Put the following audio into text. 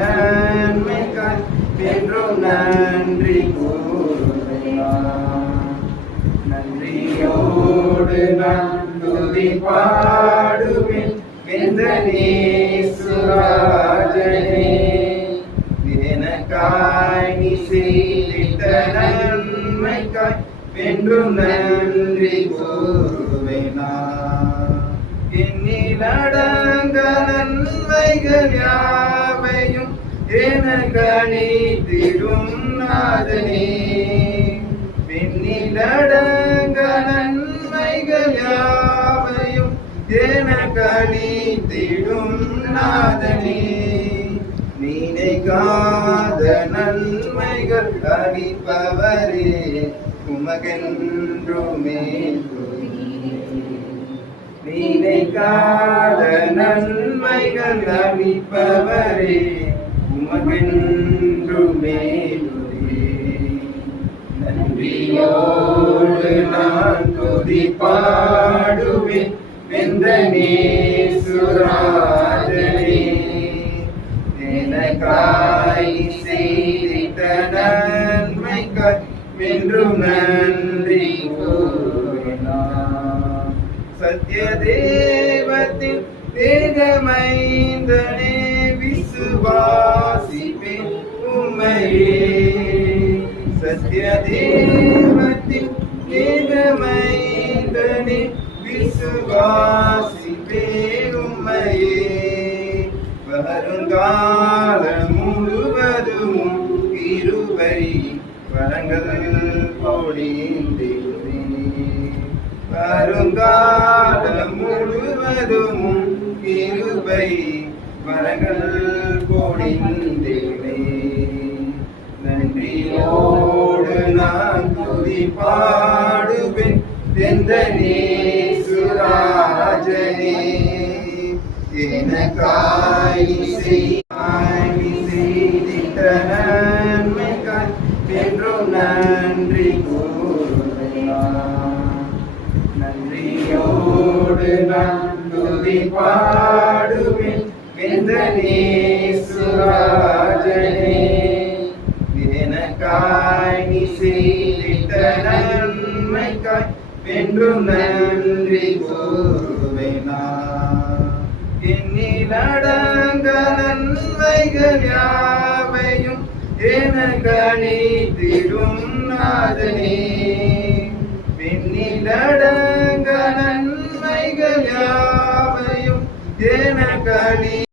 நன்மைக்காய் என்றும் நன்றி கூறுவேன். நன்றியோடு நான் துதி பாடுவேன் எந்த நேசுராஜனே. எனக்காய் நீ செய்திட்ட நன்மைக்காய் என்றும் நன்றி கூறுவேன். என்னில் அடங்க நன்மைகள் யாவையும் எனக்கு அளித்திடும் நாதனே. என்னில் அடங்க நன்மைகள் யாவையும் எனக்கு அளித்திடும் நாதனே. நினைக்காத நன்மைகள் அளிப்பவரே உமகென்றுமே. நினைக்காத நன்மைகள் அளிப்பவரே உமகென்றுமே. நன்றியோடு நான் துதி பாடுவேன் எந்த நேசுராஜனே. எனக்காய் செய்திட்ட நன்மைக்காய் என்றும் நன்றி கூறுவேன். சத்ய தேவத்தின் தேகமைந்தனே விசுவாசிப்பேன் உம்மையே. சத்ய தேவத்தின் தேகமைந்தனே விசுவாசிப்பேன் உம்மையே. வருங்காலம் முழுவதும் கிருபை வரங்கள் பொழிந்தேனே. வருங்காலம் முழுவதும் கிருபை வரங்கள் பொழிந்தேனே. நன்றியோடு நான் துதி பாடுவேன் எந்த நேசுராஜனே. எனக்காய் செய்திட்ட நன்மைக்காய் என்றும் நன்றி கூறுவேன். நன்றியோடு நான் துதி பாடுவேன் எந்த நேசுராஜனே. எனக்காய் நீ செய்திட்ட நன்மைக்காய் என்றும் நன்றி கூறுவேன். என்னில் அடங்க நன்மைகள் யாவையும் எனக்கு அளித்திடும் நாதனே. என்னில் அடங்க நன்மைகள் யாவையும் எனக்கு